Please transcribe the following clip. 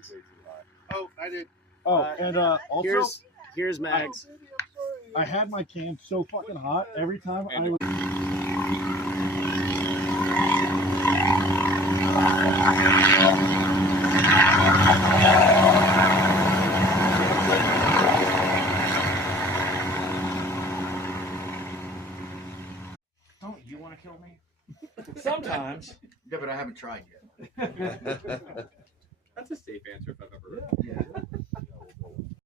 Mags. Oh, I did. Oh, and also, Here's Mags. I had my can so fucking hot every time I would. Don't you want to kill me? Sometimes. Yeah, but I haven't tried yet. That's a safe answer if I've ever heard. Yeah.